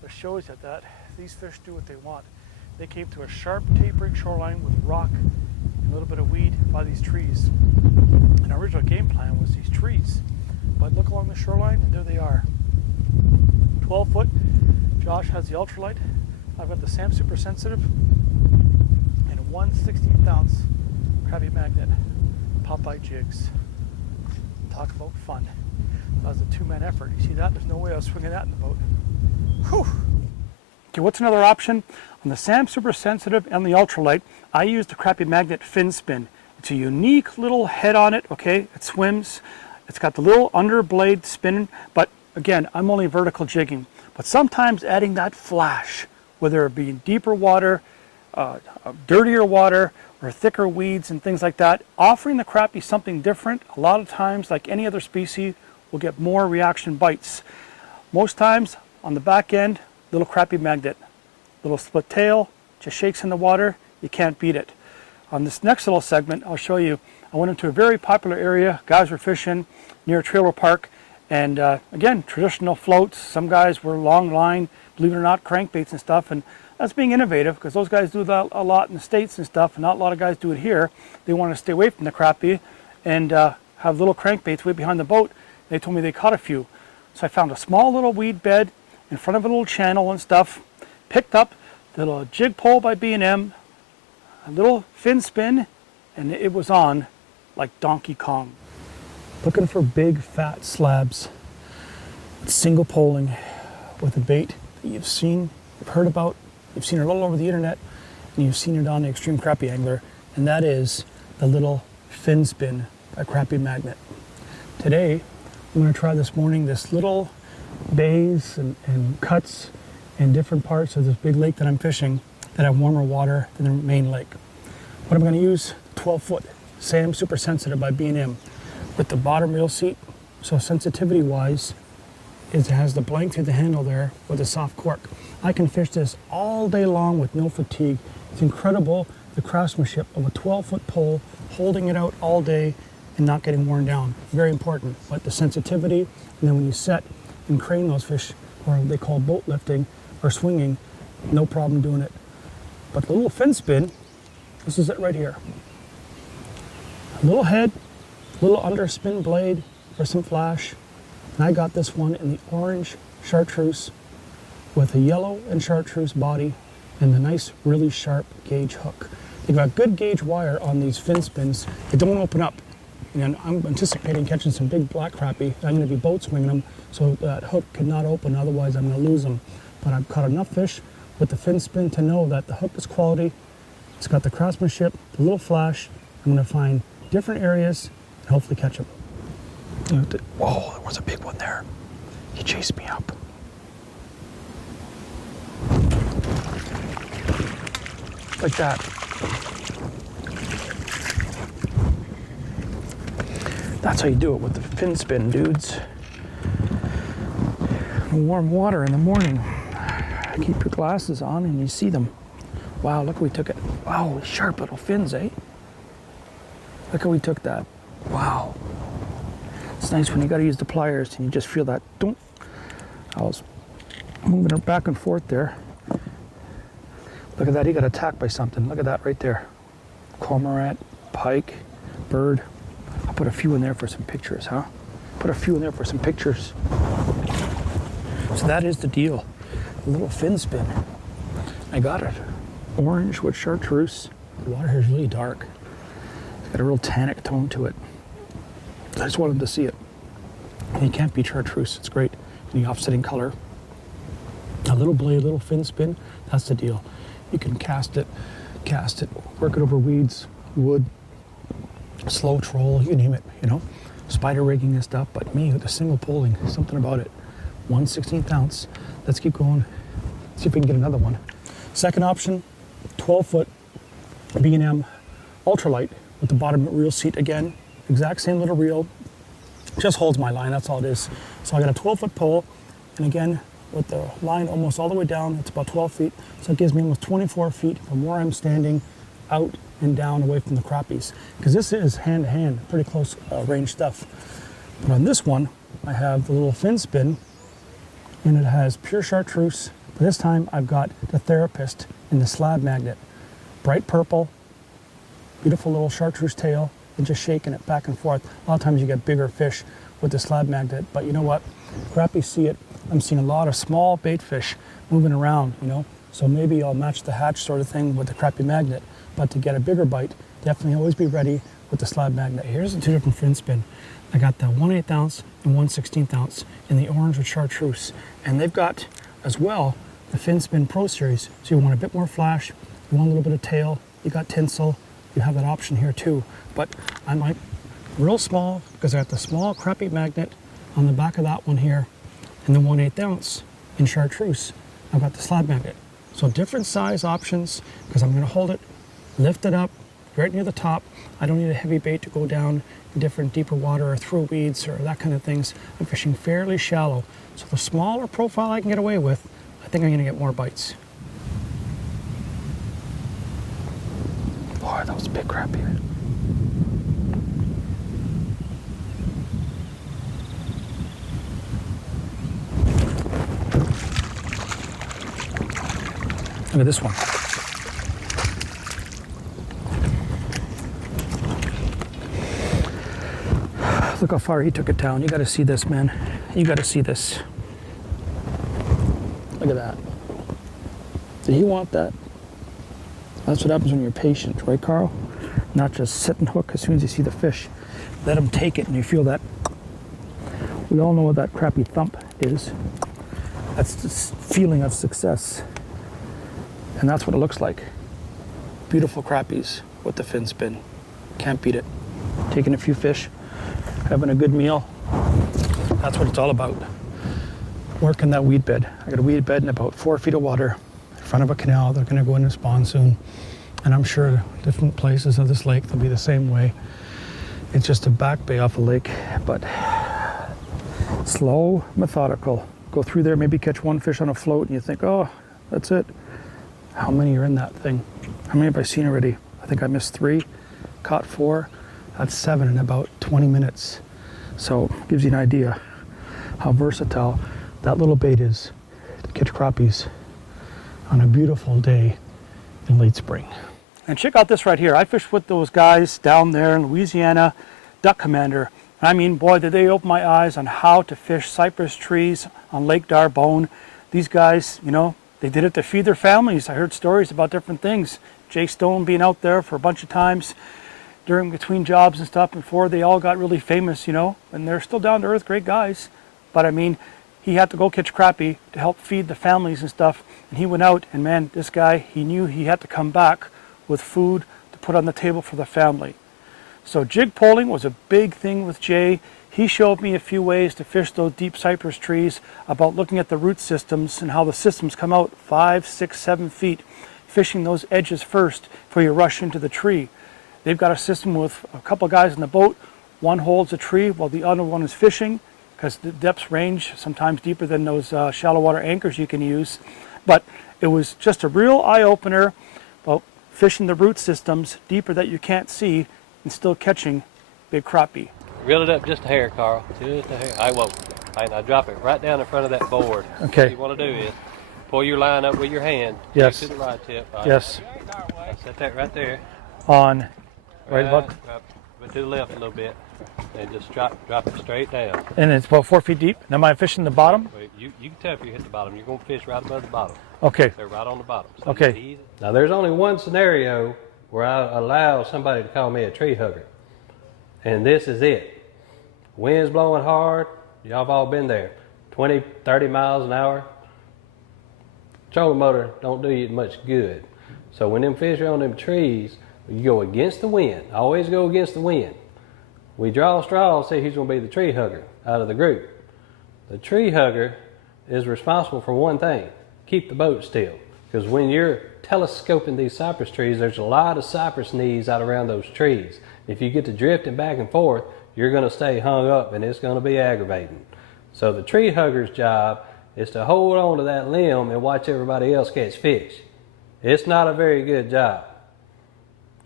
But it shows you that these fish do what they want. They came to a sharp tapering shoreline with rock and a little bit of weed by these trees. And our original game plan was these trees. But look along the shoreline and there they are. 12 foot. Josh has the ultralight. I've got the SAM Super Sensitive and a 1/16 ounce crappie magnet Popeye jigs. Talk about fun. That was a two-man effort. You see that? There's no way I was swinging that in the boat. Whew. Okay, what's another option? On the SAM Super Sensitive and the ultralight, I use the crappie magnet fin spin. It's a unique little head on it, okay? It swims. It's got the little under blade spinning, but again, I'm only vertical jigging. But sometimes adding that flash, whether it be in deeper water, dirtier water, or thicker weeds and things like that, offering the crappie something different, a lot of times, like any other species, will get more reaction bites. Most times, on the back end, little crappie magnet. Little split tail, just shakes in the water, you can't beat it. On this next little segment, I'll show you, I went into a very popular area, guys were fishing near a trailer park, and again, traditional floats. Some guys were long line, believe it or not, crankbaits and stuff, and that's being innovative because those guys do that a lot in the States and stuff, and not a lot of guys do it here. They want to stay away from the crappie and have little crankbaits way behind the boat. They told me they caught a few. So I found a small little weed bed in front of a little channel and stuff, picked up the little jig pole by B&M, a little fin spin, and it was on like Donkey Kong. Looking for big fat slabs, single poling with a bait that you've seen, you've heard about, you've seen it all over the internet, and you've seen it on the Extreme Crappie Angler, and that is the little fin spin by Crappie Magnet. Today, I'm going to try this morning this little bays and cuts in different parts of this big lake that I'm fishing that have warmer water than the main lake. What I'm going to use, 12-foot SAM Super Sensitive by B&M with the bottom reel seat. So sensitivity-wise, it has the blank through the handle there with a soft cork. I can fish this all day long with no fatigue. It's incredible, the craftsmanship of a 12-foot pole, holding it out all day and not getting worn down. Very important. But the sensitivity, and then when you set and crane those fish, or they call boat lifting or swinging, no problem doing it. But the little fin spin, this is it right here. A little head, little underspin blade for some flash. And I got this one in the orange chartreuse with a yellow and chartreuse body and the nice, really sharp gauge hook. You've got good gauge wire on these fin spins. They don't open up. And I'm anticipating catching some big black crappie. I'm going to be boat swinging them, so that hook cannot open, otherwise I'm going to lose them. But I've caught enough fish with the fin spin to know that the hook is quality. It's got the craftsmanship, the little flash. I'm going to find different areas and hopefully catch them. Whoa, there was a big one there. He chased me up. Like that. That's how you do it with the fin spin, dudes. Warm water in the morning. Keep your glasses on and you see them. Wow, look how we took it. Wow, sharp little fins, eh? Look how we took that. Wow. It's nice when you got to use the pliers and you just feel that. Don't. I was moving her back and forth there. Look at that, he got attacked by something. Look at that right there. Cormorant, pike, bird. I'll put a few in there for some pictures, huh? Put a few in there for some pictures. So that is the deal. A little fin spin. I got it. Orange with chartreuse. The water here is really dark. It's got a real tannic tone to it. I just wanted to see it. And you can't beat chartreuse. It's great. The offsetting color. A little blade, little fin spin. That's the deal. You can cast it, work it over weeds, wood, slow troll, you name it, you know. Spider rigging and stuff, but me with the single poling, something about it. 1/16 ounce. Let's keep going. See if we can get another one. Second option, 12-foot B&M ultralight with the bottom reel seat again. Exact same little reel. Just holds my line, that's all it is. So I got a 12-foot pole, and again, with the line almost all the way down, it's about 12 feet. So it gives me almost 24 feet from where I'm standing out and down away from the crappies. Because this is hand to hand, pretty close range stuff. But on this one, I have the little fin spin, and it has pure chartreuse. But this time I've got the therapist in the slab magnet. Bright purple, beautiful little chartreuse tail, and just shaking it back and forth. A lot of times you get bigger fish with the slab magnet, but you know what? Crappie see it. I'm seeing a lot of small bait fish moving around, you know? So maybe I'll match the hatch sort of thing with the crappie magnet, but to get a bigger bite, definitely always be ready with the slab magnet. Here's the two different fin spin. I got the 1/8 ounce and 1/16 ounce in the orange with chartreuse. And they've got, as well, the Fin Spin Pro Series. So you want a bit more flash, you want a little bit of tail, you got tinsel, you have that option here too. But I like real small because I got the small crappie magnet on the back of that one here, and the 1/8 ounce in chartreuse. I've got the slab magnet. So different size options because I'm going to hold it, lift it up right near the top. I don't need a heavy bait to go down in different deeper water or through weeds or that kind of things. I'm fishing fairly shallow. So the smaller profile I can get away with, I think I'm going to get more bites. Boy, that was a big crappie. Look at this one. Look how far he took it down. You got to see this, man. You got to see this. Look at that. Did he want that? That's what happens when you're patient, right, Carl? Not just sit and hook as soon as you see the fish. Let him take it and you feel that. We all know what that crappie thump is. That's the feeling of success. And that's what it looks like. Beautiful crappies with the fin spin. Can't beat it. Taking a few fish, having a good meal. That's what it's all about. Working that weed bed. I got a weed bed in about 4 feet of water in front of a canal. They're going to go into spawn soon. And I'm sure different places of this lake will be the same way. It's just a back bay off a lake, but slow, methodical. Go through there, maybe catch one fish on a float, and you think, oh, that's it. How many are in that thing? How many have I seen already? I think I missed 3, caught 4. That's 7 in about 20 minutes. So it gives you an idea how versatile that little bait is to catch crappies on a beautiful day in late spring. And check out this right here. I fished with those guys down there in Louisiana, Duck Commander. I mean, boy, did they open my eyes on how to fish cypress trees on Lake D'Arbonne. These guys, you know, they did it to feed their families. I heard stories about different things. Jay Stone being out there for a bunch of times between jobs and stuff before they all got really famous, you know, and they're still down to earth, great guys. But I mean, he had to go catch crappie to help feed the families and stuff. And he went out and man, this guy, he knew he had to come back with food to put on the table for the family. So jig poling was a big thing with Jay. He showed me a few ways to fish those deep cypress trees, about looking at the root systems and how the systems come out 5, 6, 7 feet, fishing those edges first before you rush into the tree. They've got a system with a couple guys in the boat. One holds a tree while the other one is fishing, because the depths range sometimes deeper than those shallow water anchors you can use. But it was just a real eye-opener about fishing the root systems deeper that you can't see and still catching big crappie. Reel it up just a hair, Carl. Just a hair. I won't. I drop it right down in front of that board. Okay. What you want to do is pull your line up with your hand. Yes. To the rod tip. Right. Yes. Set that right there. On. Right about. But to the left a little bit, and just drop it straight down. And it's about 4 feet deep. Now am I fishing the bottom? Well, you can tell if you hit the bottom. You're going to fish right above the bottom. Okay. They're right on the bottom. So Okay. Now there's only one scenario where I allow somebody to call me a tree hugger, and this is it. Wind's blowing hard. Y'all have all been there. 20, 30 miles an hour. Trolling motor don't do you much good. So when them fish are on them trees, you go against the wind. Always go against the wind. We draw straws, see who's going to be the tree hugger out of the group. The tree hugger is responsible for one thing: keep the boat still. Because when you're telescoping these cypress trees, there's a lot of cypress knees out around those trees. If you get to drifting back and forth, you're going to stay hung up and it's going to be aggravating. So the tree hugger's job is to hold on to that limb and watch everybody else catch fish. It's not a very good job.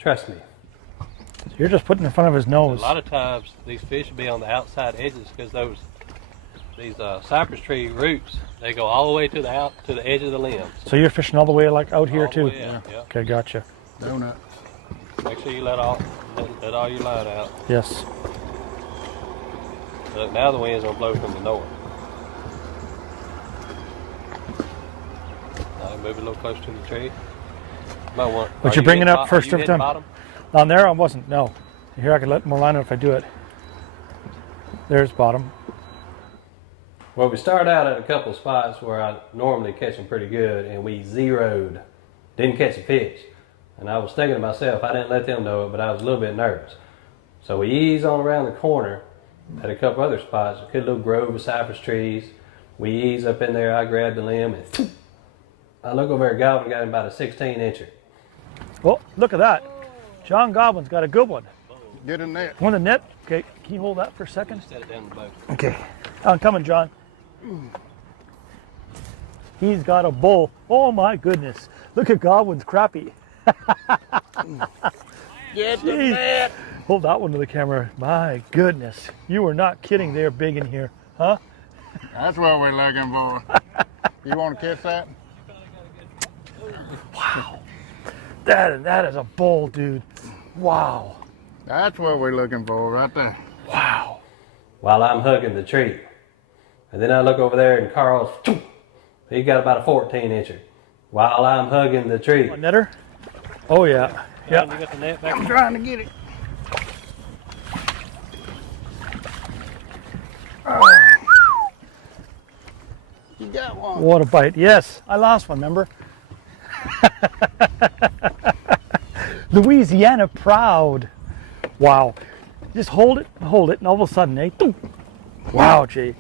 Trust me. You're just putting it in front of his A nose. lot of times these fish will be on the outside edges because these cypress tree roots, they go all the way to the edge of the limbs. So you're fishing all the way like out here All the too? way out, yeah. Okay, gotcha. Donut. Make sure you let all your line out. Yes. Look, now the wind's gonna blow from the north. Now move it a little closer to the tree. But you're bringing up first of them. Bottom? On there I wasn't, no. Here I could let more line out if I do it. There's bottom. Well, we started out at a couple spots where I normally catch them pretty good, and we zeroed. Didn't catch a fish. And I was thinking to myself, I didn't let them know it, but I was a little bit nervous. So we eased on around the corner at a couple other spots, a good little grove of cypress trees. We eased up in there, I grabbed the limb, and I look over at Galvin, got him about a 16-incher. Oh, look at that. John Godwin's got a good one. Get in there. On the net. Okay, can you hold that for a second? Set it down the boat. Okay. I'm coming, John. He's got a bull. Oh my goodness. Look at Godwin's crappie. Get the Jeez. net. Hold that one to the camera. My goodness. You are not kidding, they're big in here. Huh? That's what we're looking for. You want to kiss that? Wow. That is a bull, dude. Wow. That's what we're looking for right there. Wow. While I'm hugging the tree. And then I look over there and Carl's, he got about a 14-incher. While I'm hugging the tree. A netter? Oh yeah. Yeah. Yeah. You got the net back? I'm trying to get it. Oh. You got one. What a bite. Yes, I lost one, remember? Louisiana proud. Wow. Just hold it, and all of a sudden, eh? Boom. Wow, Jay.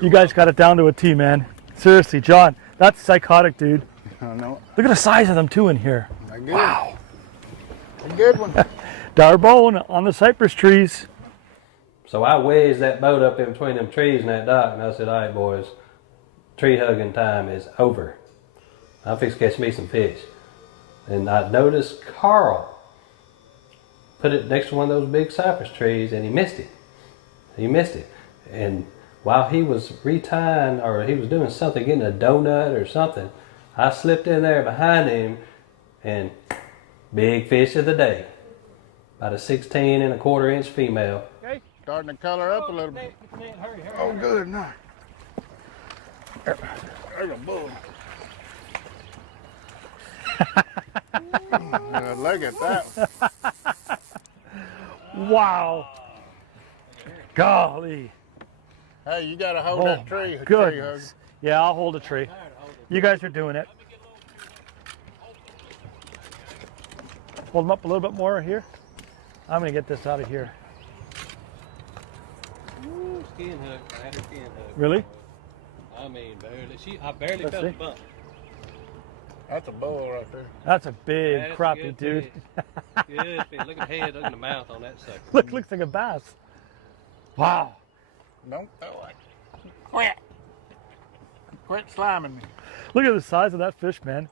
You guys got it down to a T, man. Seriously, John, that's psychotic, dude. I know. Look at the size of them, too, in here. Wow. A good one. Darbone on the cypress trees. So I wedged that boat up in between them trees and that dock, and I said, all right, boys, tree hugging time is over. I'm fixing to catch me some fish. And I noticed Carl put it next to one of those big cypress trees, and he missed it. He missed it. And while he was retying, or he was doing something, getting a donut or something, I slipped in there behind him, and big fish of the day. About a 16¼ inch female. Okay. Starting to color up a little bit. Oh, good. No. There's a bull. Look at that. Wow. Golly. Hey, you got to hold Oh, that tree. my Tree hug. goodness. Yeah, I'll hold a tree. You guys are doing it. Hold them up a little bit more here. I'm going to get this out of here. Ooh, skin hook. I had a skin hook. Really? I mean, barely. I barely Let's felt see. the bump. That's a bull right there. That's a big That's a crappie, good dude. fish. Good fish. Look at the head, look at the mouth on that sucker. Look, looks like a bass. Wow. Don't throw it. Quit. Quit sliming me. Look at the size of that fish, man.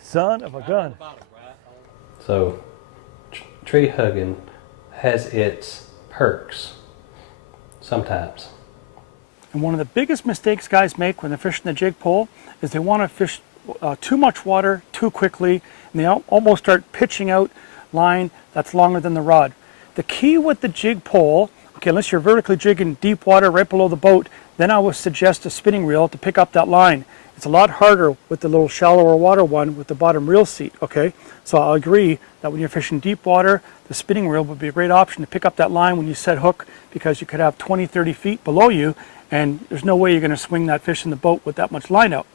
Son of a gun. So, tree hugging has its perks sometimes. And one of the biggest mistakes guys make when they're fishing the jig pole is they want to fish too much water too quickly, and they almost start pitching out line that's longer than the rod. The key with the jig pole, okay, unless you're vertically jigging deep water right below the boat, then I would suggest a spinning reel to pick up that line. It's a lot harder with the little shallower water one with the bottom reel seat, okay? So I'll agree that when you're fishing deep water, the spinning reel would be a great option to pick up that line when you set hook, because you could have 20, 30 feet below you, and there's no way you're going to swing that fish in the boat with that much line out.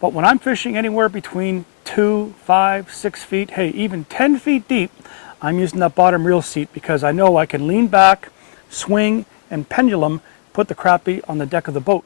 But when I'm fishing anywhere between 2, 5, 6 feet, hey, even 10 feet deep, I'm using that bottom reel seat because I know I can lean back, swing, and pendulum, put the crappie on the deck of the boat.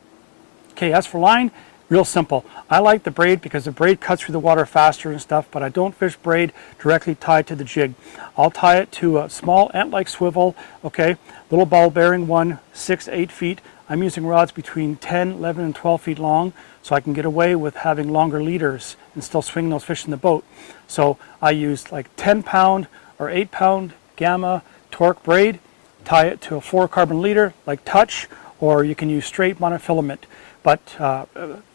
Okay, as for line, real simple. I like the braid because the braid cuts through the water faster and stuff, but I don't fish braid directly tied to the jig. I'll tie it to a small ant-like swivel, okay, little ball bearing one, 6, 8 feet. I'm using rods between 10, 11, and 12 feet long, so I can get away with having longer leaders and still swing those fish in the boat. So I use like 10-pound or 8-pound gamma torque braid, tie it to a fluorocarbon leader like Touch, or you can use straight monofilament. But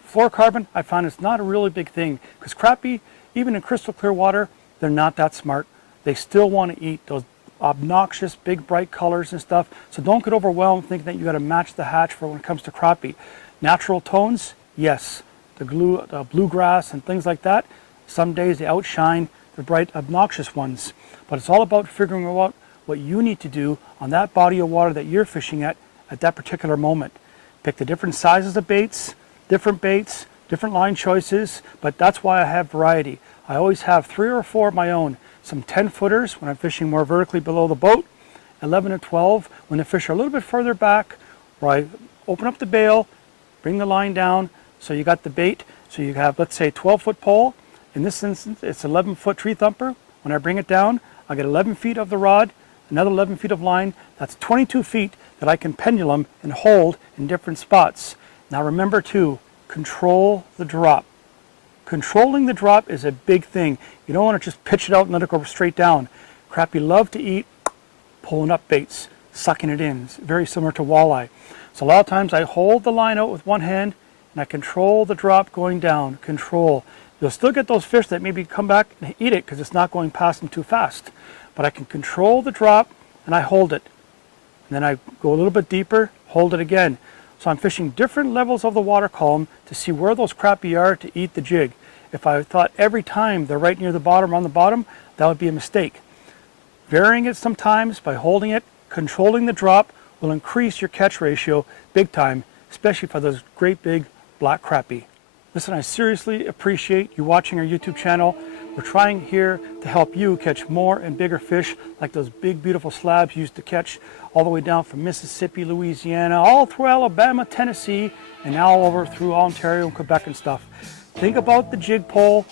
fluorocarbon, I find it's not a really big thing, because crappie, even in crystal clear water, they're not that smart. They still want to eat those obnoxious big bright colors and stuff, so don't get overwhelmed thinking that you got to match the hatch for when it comes to crappie. Natural tones, yes, the bluegrass and things like that, some days they outshine the bright obnoxious ones, but it's all about figuring out what you need to do on that body of water that you're fishing at that particular moment. Pick the different sizes of baits, different line choices, but that's why I have variety. I always have 3 or 4 of my own. Some 10-footers when I'm fishing more vertically below the boat, 11 and 12 when the fish are a little bit further back, where I open up the bail, bring the line down, so you got the bait. So you have, let's say, 12-foot pole. In this instance, it's 11-foot tree thumper. When I bring it down, I get 11 feet of the rod, another 11 feet of line. That's 22 feet that I can pendulum and hold in different spots. Now remember too, control the drop. Controlling the drop is a big thing. You don't want to just pitch it out and let it go straight down. Crappie love to eat pulling up baits, sucking it in. It's very similar to walleye. So a lot of times I hold the line out with one hand and I control the drop going down. Control. You'll still get those fish that maybe come back and eat it because it's not going past them too fast. But I can control the drop and I hold it. And then I go a little bit deeper, hold it again. So I'm fishing different levels of the water column to see where those crappie are to eat the jig. If I thought every time they're right near the bottom or on the bottom, that would be a mistake. Varying it sometimes by holding it, controlling the drop will increase your catch ratio big time, especially for those great big black crappie. Listen, I seriously appreciate you watching our YouTube channel. We're trying here to help you catch more and bigger fish like those big beautiful slabs you used to catch all the way down from Mississippi, Louisiana, all through Alabama, Tennessee, and now over through Ontario and Quebec and stuff. Think about the jig pole